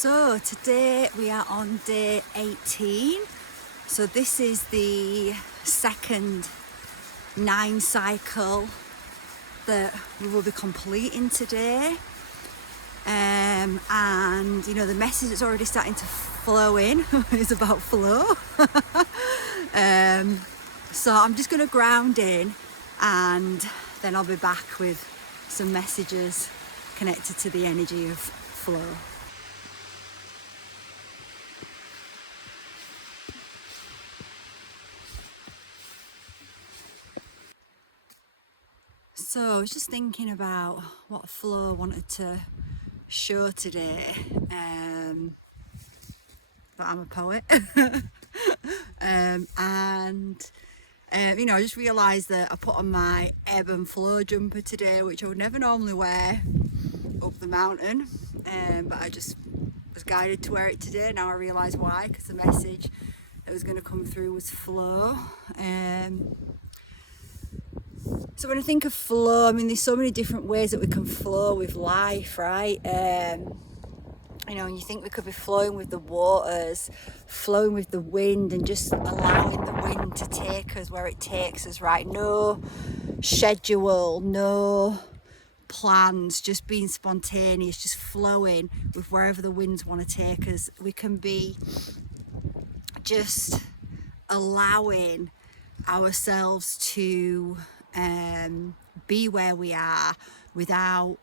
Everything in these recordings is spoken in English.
So today we are on day 18. So this is the second 9 cycle that we will be completing today. And you know, the message that's already starting to flow in is about flow. So I'm just going to ground in, and then I'll be back with some messages connected to the energy of flow. So I was just thinking about what flow I wanted to show today, but I'm a poet. You know, I just realised that I put on my ebb and flow jumper today, which I would never normally wear up the mountain, but I just was guided to wear it today. Now I realise why, because the message that was going to come through was flow. So when I think of flow, I mean, there's so many different ways that we can flow with life, right? You know, and you think we could be flowing with the waters, flowing with the wind, and just allowing the wind to take us where it takes us, right? No schedule, no plans, just being spontaneous, just flowing with wherever the winds want to take us. We can be just allowing ourselves to be where we are without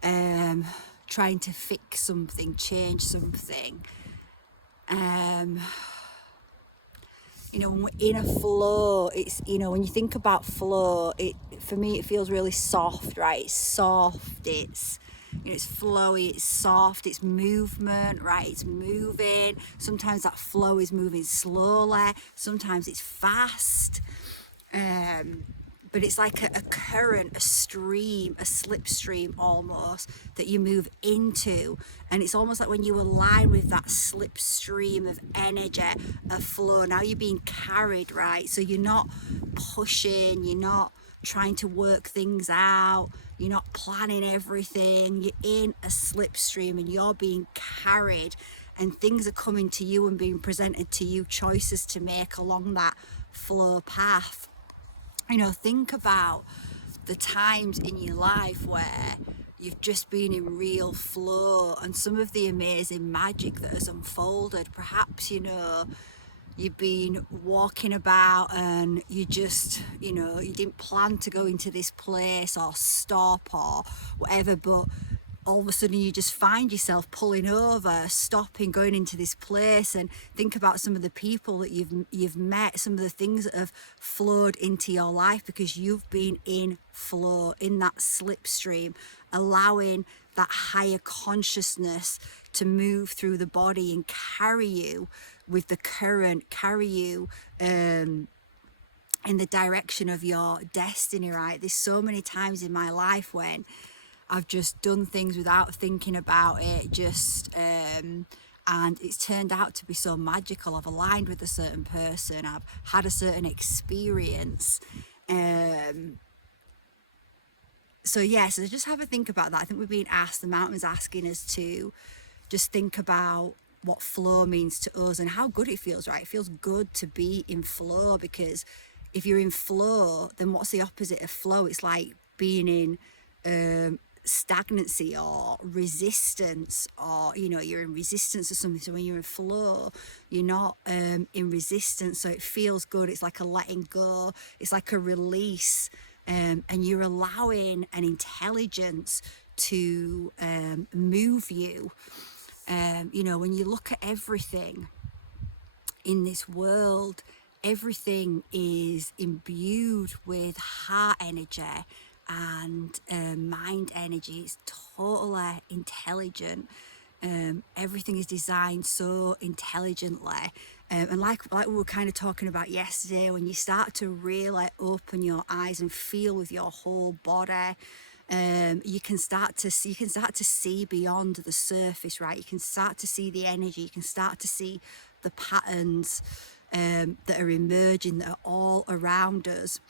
trying to fix something, change something. You know, when we're in a flow, it's, you know, when you think about flow, for me it feels really soft, right? It's soft, it's, you know, it's flowy, it's soft, it's movement, right? It's moving. Sometimes that flow is moving slowly, sometimes it's fast. But it's like a current, a stream, a slipstream almost that you move into. And it's almost like when you align with that slipstream of energy, of flow, now you're being carried, right? So you're not pushing, you're not trying to work things out, you're not planning everything, you're in a slipstream and you're being carried, and things are coming to you and being presented to you, choices to make along that flow path. You know, think about the times in your life where you've just been in real flow and some of the amazing magic that has unfolded. Perhaps, you know, you've been walking about and you just, you know, you didn't plan to go into this place or stop or whatever, but all of a sudden you just find yourself pulling over, stopping, going into this place. And think about some of the people that you've met, some of the things that have flowed into your life because you've been in flow, in that slipstream, allowing that higher consciousness to move through the body and carry you with the current, carry you in the direction of your destiny, right? There's so many times in my life when I've just done things without thinking about it, just and it's turned out to be so magical. I've aligned with a certain person, I've had a certain experience. So just have a think about that. I think we're being asked, the mountain's asking us to just think about what flow means to us and how good it feels, right? It feels good to be in flow, because if you're in flow, then what's the opposite of flow? It's like being in stagnancy or resistance, or, you know, you're in resistance to something. So when you're in flow, you're not in resistance, so it feels good. It's like a letting go, it's like a release, and you're allowing an intelligence to move you. You know, when you look at everything in this world, everything is imbued with heart energy and mind energy. It's totally intelligent. Everything is designed so intelligently, and like we were kind of talking about yesterday, when you start to really open your eyes and feel with your whole body, you can start to see beyond the surface, right? You can start to see the energy, you can start to see the patterns that are emerging, that are all around us.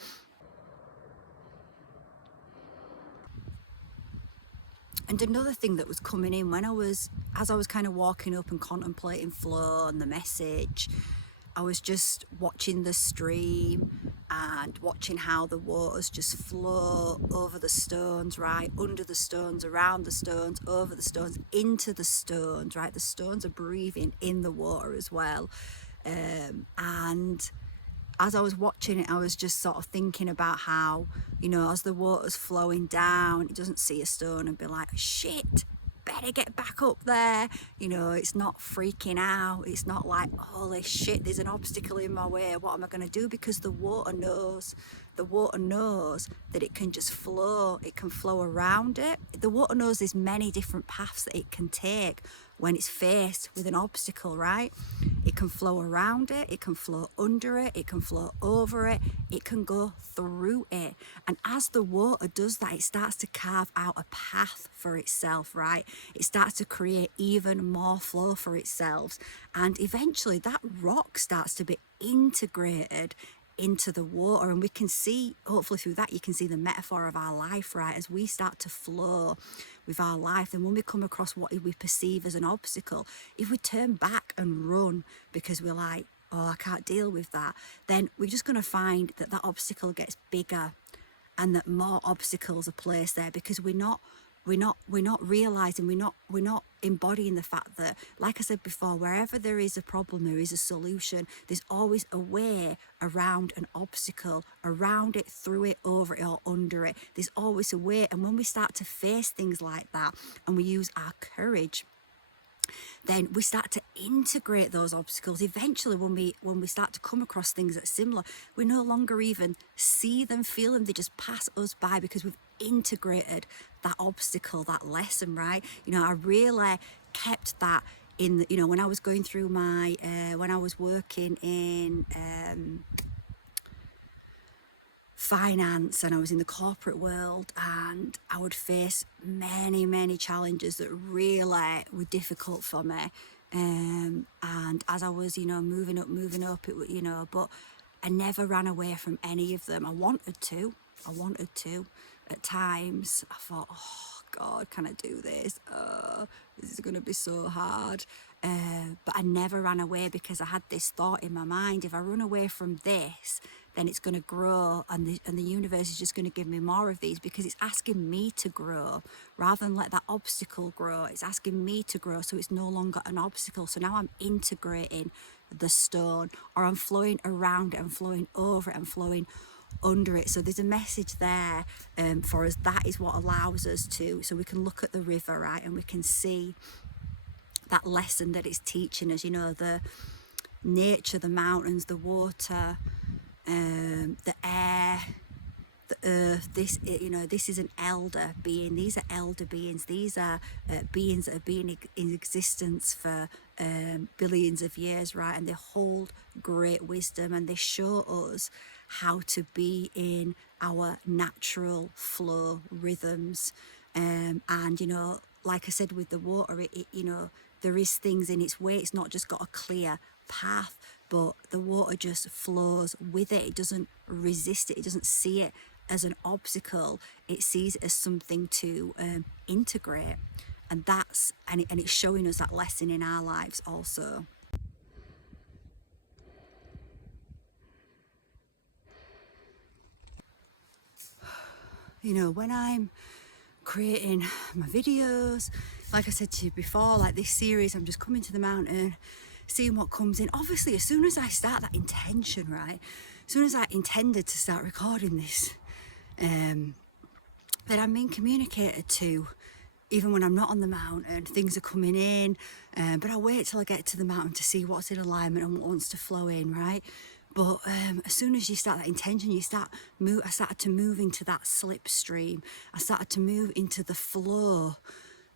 And another thing that was coming in as I was kind of walking up and contemplating flow and the message, I was just watching the stream and watching how the waters just flow over the stones, right? Under the stones, around the stones, over the stones, into the stones, right? The stones are breathing in the water as well. And as I was watching it, I was just sort of thinking about how, as the water's flowing down, it doesn't see a stone and be like, shit, better get back up there. It's not freaking out. It's not like, holy shit, there's an obstacle in my way. What am I going to do? Because the water knows that it can just flow. It can flow around it. The water knows there's many different paths that it can take when it's faced with an obstacle, right? It can flow around it, it can flow under it, it can flow over it, it can go through it. And as the water does that, it starts to carve out a path for itself, right? It starts to create even more flow for itself. And eventually that rock starts to be integrated into the water, and we can see, hopefully through that, you can see the metaphor of our life, right? As we start to flow with our life, and when we come across what we perceive as an obstacle, if we turn back and run because we're like, oh, I can't deal with that, then we're just going to find that that obstacle gets bigger and that more obstacles are placed there, because we're not realizing, we're not embodying the fact that, like I said before, wherever there is a problem, there is a solution. There's always a way around an obstacle, around it, through it, over it, or under it. There's always a way. And when we start to face things like that and we use our courage, then we start to integrate those obstacles. Eventually, when we start to come across things that are similar, we no longer even see them, feel them. They just pass us by because we've integrated that obstacle, that lesson, right? I really kept that in, when I was going through my, when I was working in finance and I was in the corporate world, and I would face many challenges that really were difficult for me, and as I was moving up, it but I never ran away from any of them. I wanted to at times. I thought, oh God, can I do this? This is going to be so hard. But I never ran away, because I had this thought in my mind: if I run away from this, then it's going to grow, and the universe is just going to give me more of these, because it's asking me to grow rather than let that obstacle grow. It's asking me to grow, so it's no longer an obstacle. So now I'm integrating the stone, or I'm flowing around it, I'm flowing over it, I'm flowing under it. So there's a message there for us. That is what allows us to, so we can look at the river, right, and we can see that lesson that it's teaching us. The nature, the mountains, the water, the air, the earth. This is an elder being. These are elder beings. These are beings that have been in existence for billions of years, right? And they hold great wisdom, and they show us how to be in our natural flow rhythms. And like I said with the water, there is things in its way. It's not just got a clear path, but the water just flows with it. It doesn't resist it. It doesn't see it as an obstacle. It sees it as something to integrate. And it's showing us that lesson in our lives also. When I'm creating my videos, like I said to you before, like this series, I'm just coming to the mountain, seeing what comes in. Obviously, as soon as I start that intention, right, as soon as I intended to start recording this, then I'm being communicated to. Even when I'm not on the mountain, things are coming in, but I wait till I get to the mountain to see what's in alignment and what wants to flow in, right? But as soon as you start that intention, I started to move into that slipstream. I started to move into the flow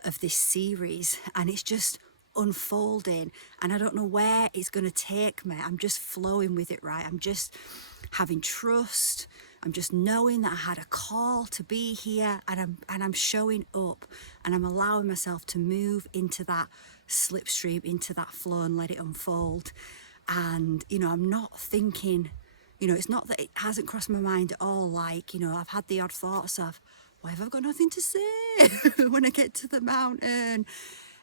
of this series, and it's just unfolding, and I don't know where it's going to take me. I'm just flowing with it, right? I'm just having trust. I'm just knowing that I had a call to be here, and I'm showing up, and I'm allowing myself to move into that slipstream, into that flow, and let it unfold. And I'm not thinking, it's not that it hasn't crossed my mind at all, like I've had the odd thoughts of, why have I got nothing to say when I get to the mountain?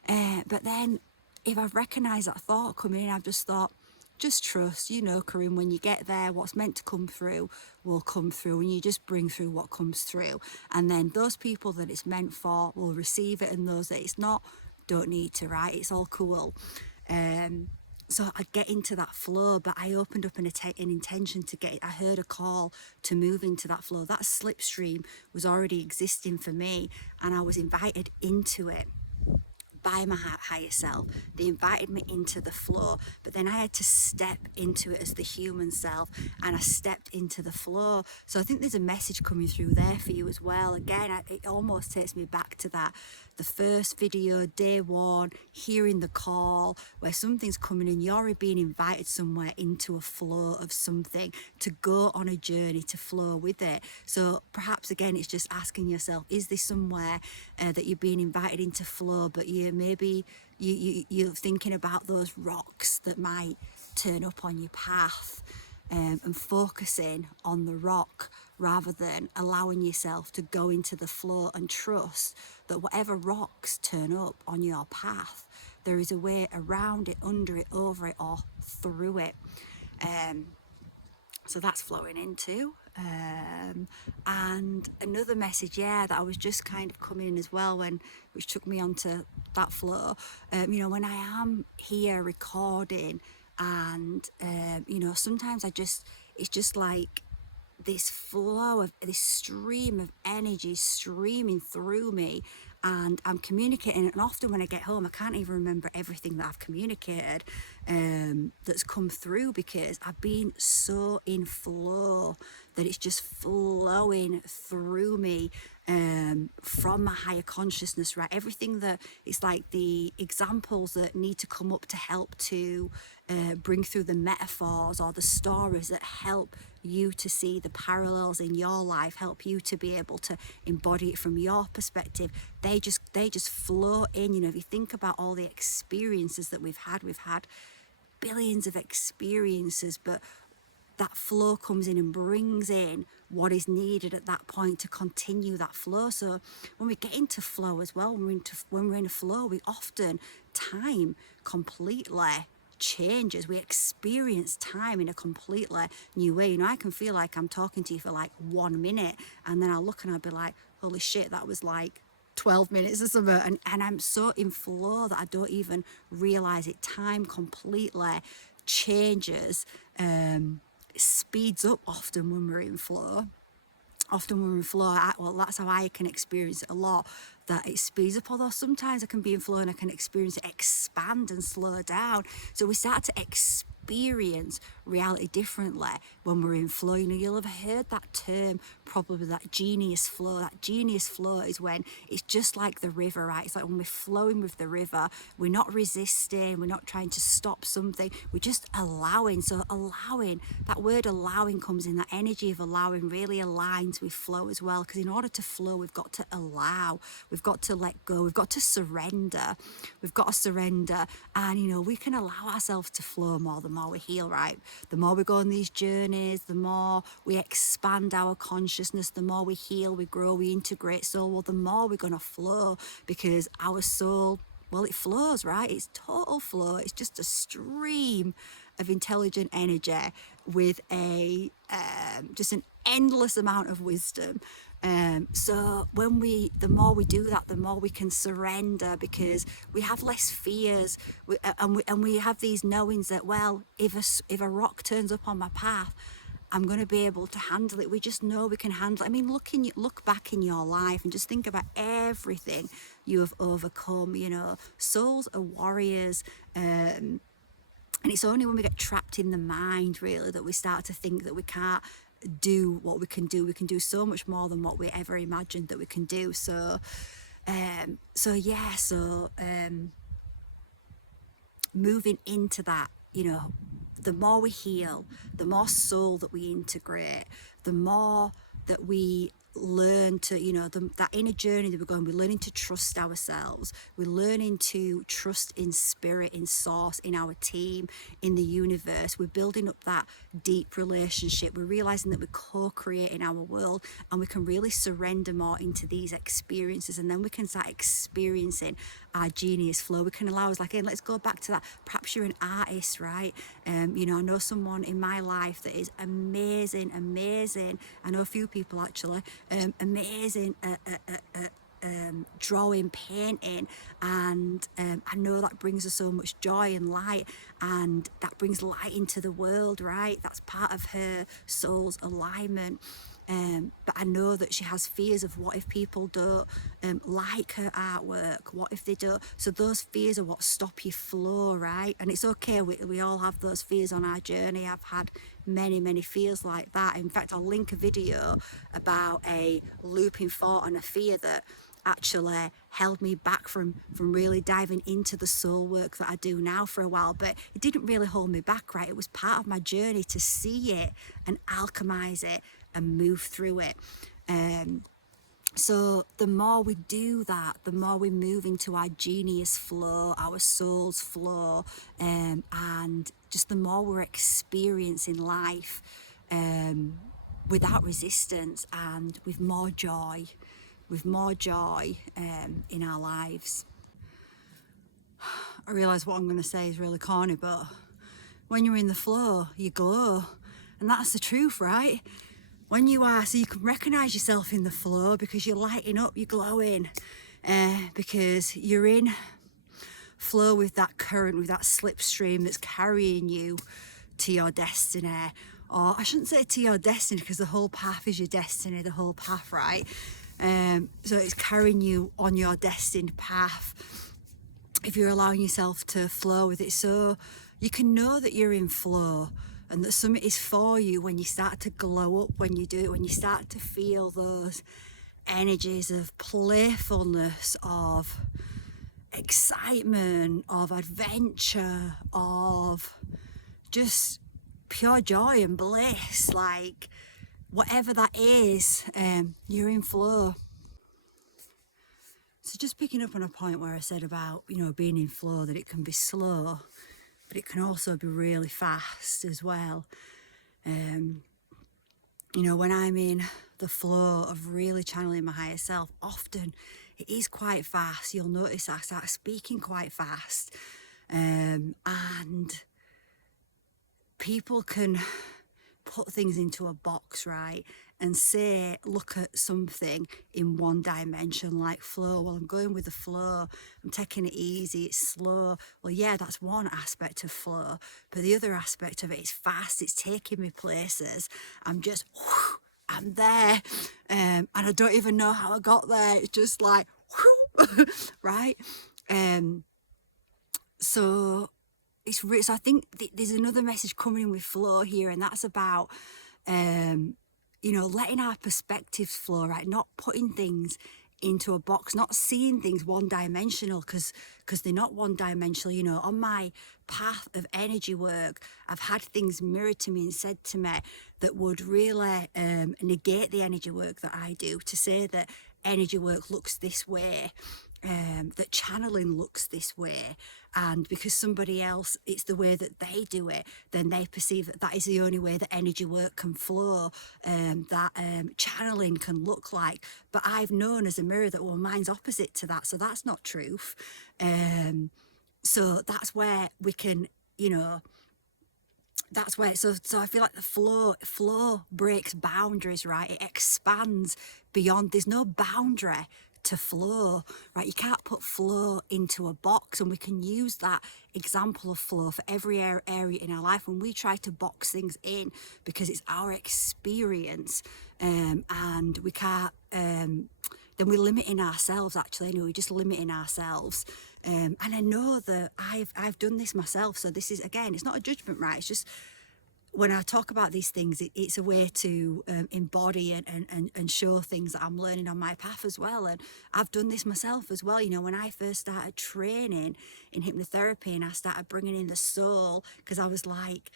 But then if I've recognised that thought coming in, I've just thought, just trust, Corinne, when you get there, what's meant to come through will come through, and you just bring through what comes through. And then those people that it's meant for will receive it, and those that it's not don't need to, right? It's all cool. So I'd get into that flow, but I opened up an intention to get it. I heard a call to move into that flow. That slipstream was already existing for me, and I was invited into it by my higher self. They invited me into the flow, but then I had to step into it as the human self, and I stepped into the flow. So I think there's a message coming through there for you as well. Again, it almost takes me back to that, the first video, day one, hearing the call, where something's coming and you're being invited somewhere into a flow of something, to go on a journey, to flow with it. So perhaps again, it's just asking yourself, is this somewhere that you're being invited into flow, but you're thinking about those rocks that might turn up on your path, and focusing on the rock rather than allowing yourself to go into the flow and trust that whatever rocks turn up on your path, there is a way around it, under it, over it, or through it. So that's flowing into. And another message, that I was just kind of coming in as well, which took me onto that flow. When I am here recording, and sometimes it's just like this flow of this stream of energy streaming through me, and I'm communicating, and often when I get home I can't even remember everything that I've communicated that's come through, because I've been so in flow that it's just flowing through me from my higher consciousness, right? Everything that it's like the examples that need to come up to help to bring through the metaphors or the stories that help you to see the parallels in your life, help you to be able to embody it from your perspective. They just flow in. If you think about all the experiences that we've had billions of experiences, but that flow comes in and brings in what is needed at that point to continue that flow. So when we get into flow as well, when we're in a flow, we often, time completely changes. We experience time in a completely new way. I can feel like I'm talking to you for like 1 minute, and then I'll look and I'll be like, holy shit, that was like 12 minutes or something, and I'm so in flow that I don't even realize it. Time completely changes, speeds up often when we're in flow. Well, that's how I can experience it a lot, that it speeds up, although sometimes I can be in flow and I can experience it expand and slow down. So we start to experience reality differently when we're in flow. You'll have heard that term, probably, that genius flow. That genius flow is when it's just like the river, right? It's like when we're flowing with the river, we're not resisting, we're not trying to stop something, we're just allowing. So allowing, that word allowing comes in, that energy of allowing really aligns with flow as well, because in order to flow, we've got to allow, we've got to let go, we've got to surrender, and we can allow ourselves to flow more the more we heal, right? The more we go on these journeys, the more we expand our consciousness, the more we heal, we grow, we integrate soul, well, the more we're going to flow, because our soul, well, it flows, right? It's total flow. It's just a stream of intelligent energy with just an endless amount of wisdom. So the more we do that, the more we can surrender, because we have less fears, and we have these knowings that, well, if a rock turns up on my path, I'm going to be able to handle it. We just know we can handle it. I mean, look back in your life and just think about everything you have overcome. Souls are warriors, and it's only when we get trapped in the mind, really, that we start to think that we can't do what we can do. We can do so much more than what we ever imagined that we can do. So moving into that, the more we heal, the more soul that we integrate, the more that we learn to, that inner journey that we're going, we're learning to trust ourselves, we're learning to trust in spirit, in source, in our team, in the universe. We're building up that deep relationship. We're realizing that we're co-creating our world, and we can really surrender more into these experiences, and then we can start experiencing our genius flow. We can allow us, like, hey, let's go back to that. Perhaps you're an artist, right? I know someone in my life that is amazing. I know a few people actually, amazing drawing, painting, and I know that brings her so much joy and light, and that brings light into the world, right? That's part of her soul's alignment. But I know that she has fears of what if people don't like her artwork, what if they don't. So those fears are what stop your flow, right? And it's okay, we all have those fears on our journey. I've had many fears like that. In fact, I'll link a video about a looping thought and a fear that actually held me back from really diving into the soul work that I do now for a while. But it didn't really hold me back, right? It was part of my journey to see it and alchemize it and move through it. So the more we do that, the more we move into our genius flow, our soul's flow, and just the more we're experiencing life without resistance and with more joy in our lives. I realise what I'm going to say is really corny, but when you're in the flow, you glow. And that's the truth, right? When you are, so you can recognise yourself in the flow because you're lighting up, you're glowing, because you're in flow with that current, with that slipstream that's carrying you to your destiny. Or I shouldn't say to your destiny, because the whole path is your destiny, the whole path, right? So it's carrying you on your destined path if you're allowing yourself to flow with it. So you can know that you're in flow and that something is for you when you start to glow up, when you do it, when you start to feel those energies of playfulness, of excitement, of adventure, of just pure joy and bliss, like whatever that is, you're in flow. So just picking up on a point where I said about, being in flow, that it can be slow, but it can also be really fast as well. When I'm in the flow of really channeling my higher self, often it is quite fast. You'll notice I start speaking quite fast. And people can put things into a box, right? And say, look at something in one dimension, like flow. Well, I'm going with the flow. I'm taking it easy. It's slow. Well, yeah, that's one aspect of flow. But the other aspect of it is fast. It's taking me places. I'm just, I'm there. And I don't even know how I got there. It's just like, right? So I think there's another message coming in with flow here, and that's about letting our perspectives flow, right? Not putting things into a box, not seeing things one-dimensional, because they're not one-dimensional. On my path of energy work, I've had things mirrored to me and said to me that would really negate the energy work that I do, to say that energy work looks this way, that channeling looks this way, and because somebody else, it's the way that they do it, then they perceive that that is the only way that energy work can flow, that channeling can look like. But I've known as a mirror that, well, mine's opposite to that, so that's not truth. So that's where we can, that's where, so I feel like the flow breaks boundaries, right? It expands beyond. There's no boundary to flow, right? You can't put flow into a box, and we can use that example of flow for every area in our life. When we try to box things in because it's our experience, and we can't, then we're limiting ourselves, actually. We're just limiting ourselves. And I know that I've done this myself, so this is, again, it's not a judgment, right? It's just, when I talk about these things, it's a way to embody and show things that I'm learning on my path as well. And I've done this myself as well. When I first started training in hypnotherapy and I started bringing in the soul, because I was like,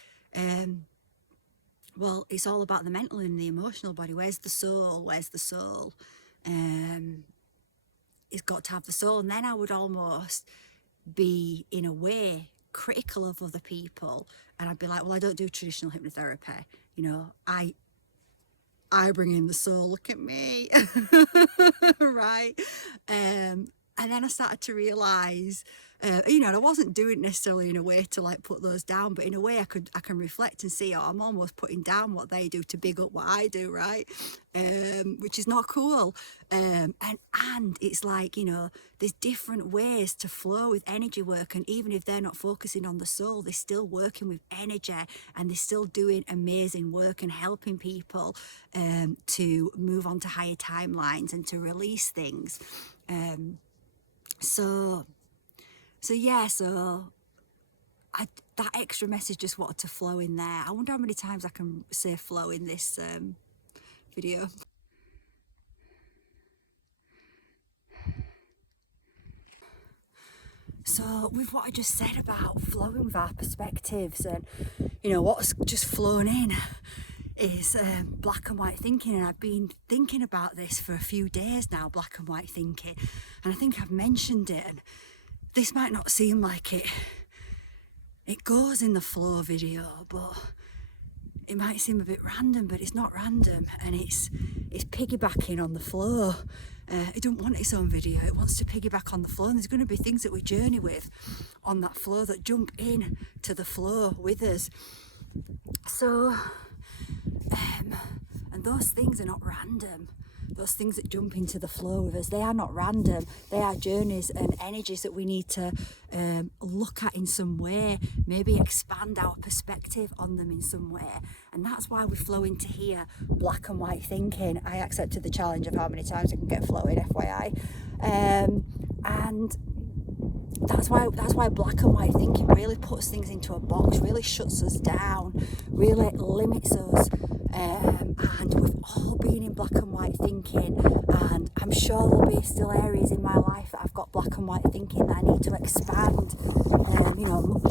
well, it's all about the mental and the emotional body. Where's the soul? Where's the soul? It's got to have the soul. And then I would almost be, in a way, critical of other people. And I'd be like, well, I don't do traditional hypnotherapy. You know, I bring in the soul, look at me. Right? And then I started to realise, you know, and I wasn't doing it necessarily in a way to like put those down, but in a way I can reflect and see, oh, I'm almost putting down what they do to big up what I do, right? Which is not cool. And it's like, you know, there's different ways to flow with energy work, and even if they're not focusing on the soul, they're still working with energy, and they're still doing amazing work and helping people to move on to higher timelines and to release things. So that extra message just wanted to flow in there. I wonder how many times I can say flow in this video. So with what I just said about flowing with our perspectives, and you know what's just flown in is black and white thinking, and I've been thinking about this for a few days now, black and white thinking, and I think I've mentioned it, and this might not seem like it goes in the flow video, but it might seem a bit random, but it's not random, and it's piggybacking on the flow. It don't want its own video, it wants to piggyback on the flow, and there's going to be things that we journey with on that flow that jump in to the flow with us. So and those things are not random. Those things that jump into the flow with us, they are not random. They are journeys and energies that we need to look at in some way, maybe expand our perspective on them in some way. And that's why we flow into here, black and white thinking. I accepted the challenge of how many times I can get flowing, FYI. And that's why black and white thinking really puts things into a box, really shuts us down, really limits us. And we've all been in black and white thinking, and I'm sure there'll be still areas in my life that I've got black and white thinking that I need to expand. You know,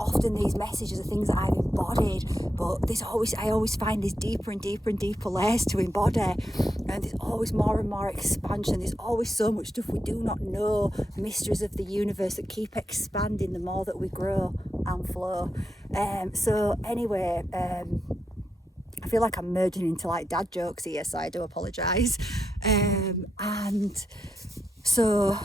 often these messages are things that I've embodied, but I always find there's deeper and deeper and deeper layers to embody, and there's always more and more expansion. There's always so much stuff we do not know, mysteries of the universe that keep expanding the more that we grow and flow. So anyway, I feel like I'm merging into like dad jokes here, so I do apologise. And so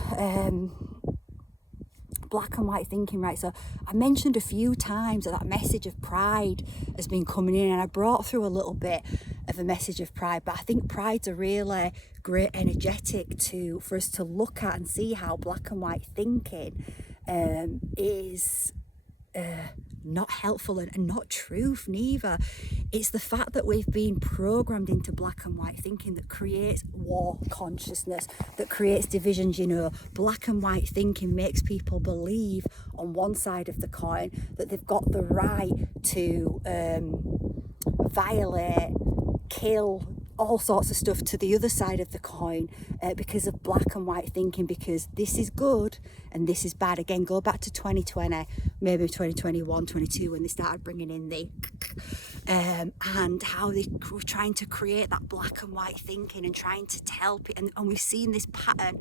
black and white thinking, right? So I mentioned a few times that message of pride has been coming in, and I brought through a little bit of a message of pride, but I think pride's a really great energetic for us to look at and see how black and white thinking is not helpful and not truth neither. It's the fact that we've been programmed into black and white thinking that creates war consciousness, that creates divisions. You know, black and white thinking makes people believe on one side of the coin that they've got the right to violate, kill, all sorts of stuff to the other side of the coin because of black and white thinking, because this is good and this is bad. Again, go back to 2020, maybe 2021, 22, when they started bringing in the and how they were trying to create that black and white thinking and trying to tell people, and we've seen this pattern.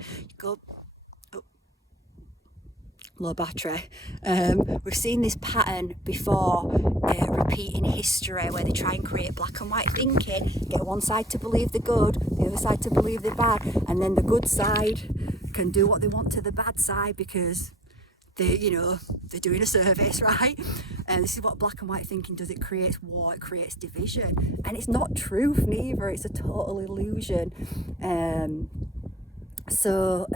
Low battery. We've seen this pattern before repeat in history, where they try and create black and white thinking, get one side to believe the good, the other side to believe the bad, and then the good side can do what they want to the bad side because they're doing a service, right? And this is what black and white thinking does. It creates war, it creates division, and it's not truth neither. It's a total illusion. So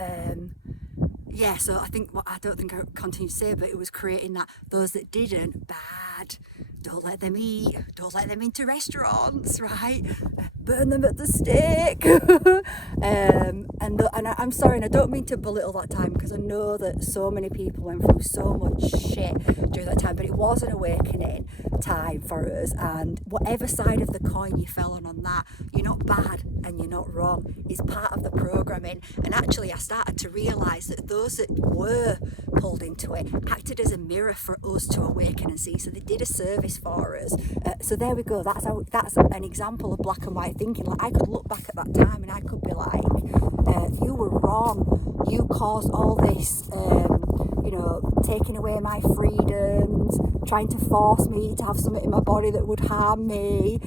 I think I don't think I continue to say, but it was creating that those that didn't, bad, don't let them eat, don't let them into restaurants, right? Burn them at the stake. And I'm sorry, and I don't mean to belittle that time, because I know that so many people went through so much shit during that time, but it was an awakening time for us, and whatever side of the coin you fell on that, you're not bad and you're not wrong. It's part of the programming. And actually I started to realise that those that were pulled into it, acted as a mirror for us to awaken and see. So they did a service for us. So there we go. That's an example of black and white thinking. Like, I could look back at that time and I could be like, you were wrong. You caused all this, taking away my freedoms, trying to force me to have something in my body that would harm me,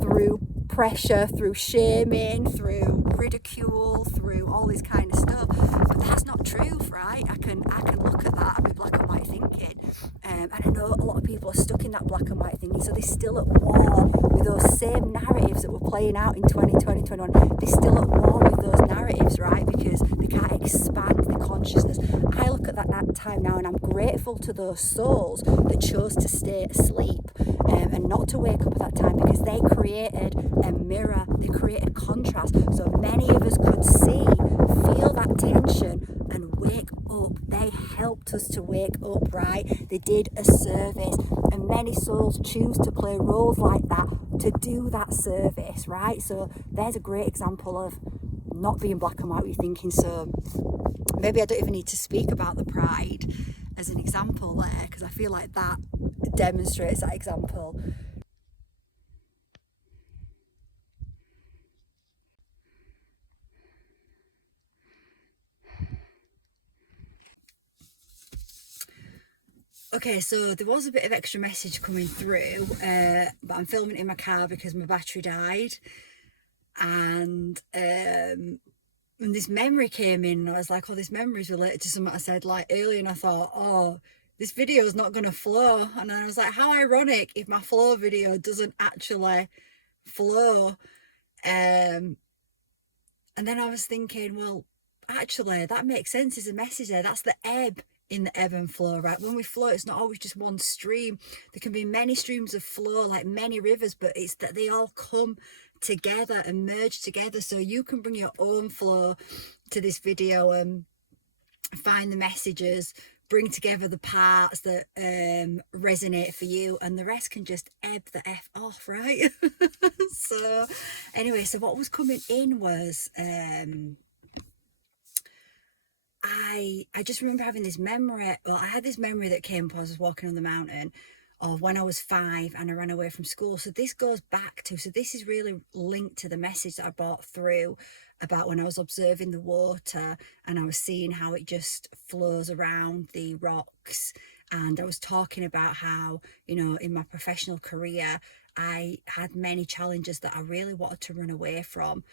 through pressure, through shaming, through ridicule, through all this kind of stuff. But that's not truth, right? I can look at that and be black and white thinking. And I know a lot of people are stuck in that black and white thinking, so they're still at war with those same narratives that were playing out in 2020, 21. They're still at war with those narratives, right? Because they can't expand their consciousness. I look at that time now and I'm grateful to those souls that chose to stay asleep and not to wake up at that time, because they created a mirror, they created contrast, so many of us could see, feel that tension and wake up. They helped us to wake up, right? They did a service, and many souls choose to play roles like that to do that service, right? So there's a great example of not being black and white with your thinking. So maybe I don't even need to speak about the pride as an example there, because I feel like that demonstrates that example. Okay, so there was a bit of extra message coming through, but I'm filming it in my car because my battery died, and this memory came in, and I was like, oh, this memory is related to something I said like earlier, and I thought, oh, this video is not going to flow. And then I was like, how ironic if my flow video doesn't actually flow. And then I was thinking, well, actually, that makes sense. There's a message there. That's the ebb in the ebb and flow, right? When we flow, it's not always just one stream. There can be many streams of flow, like many rivers, but it's that they all come together and merge together. So you can bring your own flow to this video and find the messages, bring together the parts that resonate for you, and the rest can just ebb the F off, right? So anyway, so what was coming in was I just remember having this memory. Well, I had this memory that came up. I was walking on the mountain of when I was 5 and I ran away from school. So this goes back to, so this is really linked to the message that I brought through about when I was observing the water and I was seeing how it just flows around the rocks. And I was talking about how, in my professional career, I had many challenges that I really wanted to run away from.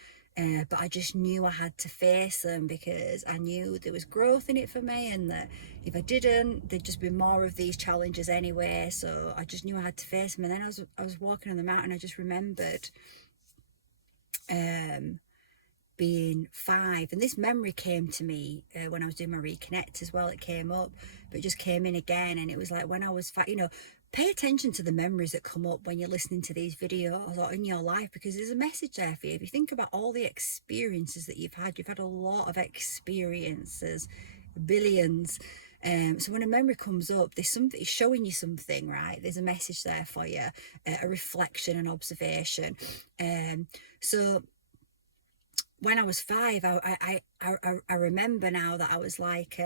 But I just knew I had to face them because I knew there was growth in it for me, and that if I didn't, there'd just be more of these challenges anyway. So I just knew I had to face them. And then I was walking on the mountain. I just remembered being 5, and this memory came to me when I was doing my reconnect as well. It came up, but it just came in again, and it was like when I was 5. Pay attention to the memories that come up when you're listening to these videos or in your life, because there's a message there for you. If you think about all the experiences that you've had a lot of experiences, billions. So when a memory comes up, there's something, it's showing you something, right? There's a message there for you, a reflection, an observation. So when I was 5, I remember now that I was like,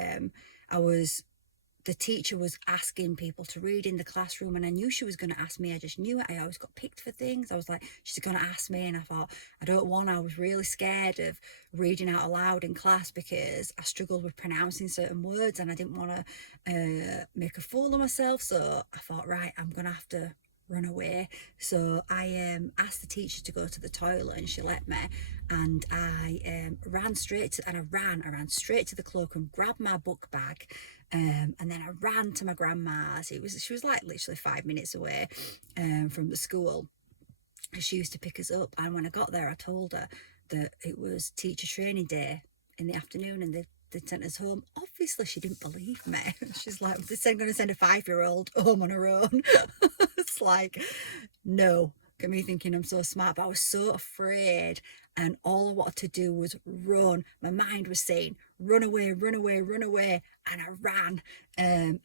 the teacher was asking people to read in the classroom, and I knew she was going to ask me. I just knew it. I always got picked for things. I was like, she's going to ask me, and I thought, I was really scared of reading out aloud in class because I struggled with pronouncing certain words, and I didn't want to make a fool of myself. So I thought, right, I'm going to have to run away. So I asked the teacher to go to the toilet, and she let me, and I ran straight to the cloakroom, grabbed my book bag, and then I ran to my grandma's. She was like literally 5 minutes away from the school. She used to pick us up, and when I got there, I told her that it was teacher training day in the afternoon, and they sent us home. Obviously, she didn't believe me. She's like, they're going to send a 5-year-old home on her own. It's like, no. Get me thinking I'm so smart, but I was so afraid, and all I wanted to do was run. My mind was saying, run away, run away, run away, and I ran. And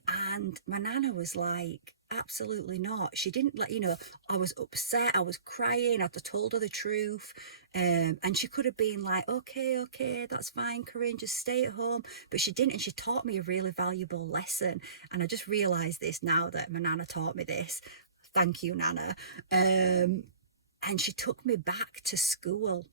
my nana was like, absolutely not. She didn't let, I was upset, I was crying, I'd told her the truth. And she could have been like, okay, that's fine, Corinne, just stay at home. But she didn't, and she taught me a really valuable lesson. And I just realised this now that my Nana taught me this. Thank you, Nana. And she took me back to school.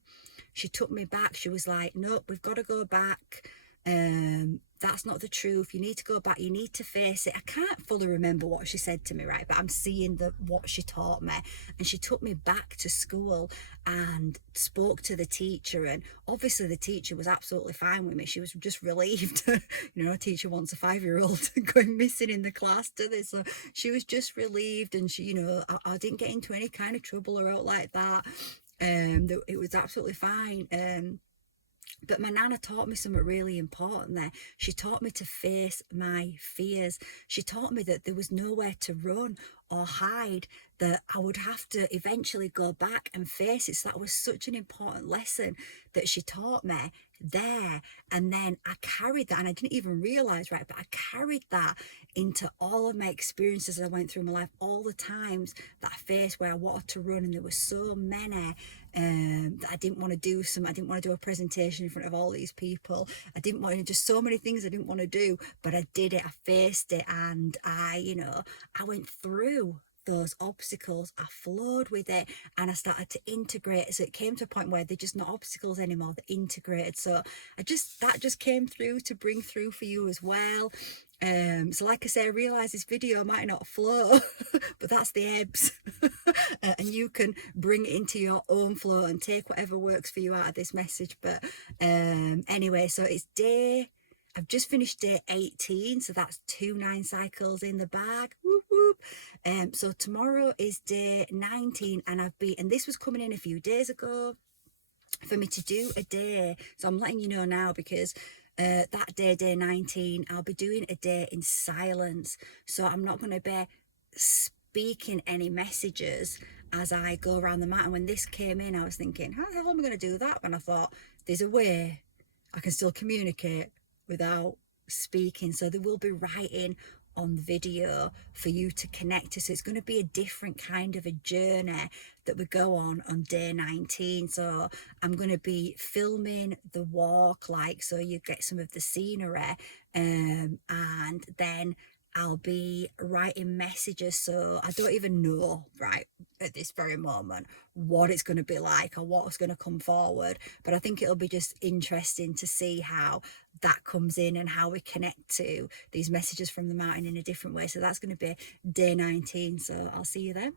She took me back. She was like, nope, we've got to go back. That's not the truth. You need to go back. You need to face it. I can't fully remember what she said to me, right? But I'm seeing what she taught me. And she took me back to school and spoke to the teacher. And obviously the teacher was absolutely fine with me. She was just relieved. A teacher wants a 5-year-old going missing in the class, do they? So she was just relieved. And she, I didn't get into any kind of trouble or out like that. It was absolutely fine. But my Nana taught me something really important there. She taught me to face my fears. She taught me that there was nowhere to run or hide, that I would have to eventually go back and face it. So that was such an important lesson that she taught me there. And then I carried that, and I didn't even realize, right, but I carried that into all of my experiences that I went through in my life, all the times that I faced where I wanted to run, and there were so many that I didn't want to do I didn't want to do a presentation in front of all these people. I didn't want to, just so many things I didn't want to do, but I did it, I faced it, and I went through those obstacles. I flowed with it, and I started to integrate. So it came to a point where they're just not obstacles anymore, they're integrated. So that just came through to bring through for you as well. So like I say, I realise this video might not flow, but that's the ebbs. And you can bring it into your own flow and take whatever works for you out of this message. But anyway, so I've just finished day 18, so that's 2 9 cycles in the bag. Whoop, whoop. So tomorrow is day 19, and this was coming in a few days ago for me to do a day. So I'm letting you know now, because that day 19, I'll be doing a day in silence. So I'm not going to be speaking any messages as I go around the mat. And when this came in, I was thinking, how the hell am I going to do that? And I thought, there's a way I can still communicate without speaking. So there will be writing on the video for you to connect to. So it's going to be a different kind of a journey that we go on day 19. So I'm going to be filming the walk, so you get some of the scenery, and then I'll be writing messages. So I don't even know right at this very moment what it's going to be like or what's going to come forward, but I think it'll be just interesting to see how that comes in and how we connect to these messages from the mountain in a different way. So that's going to be day 19. So I'll see you then.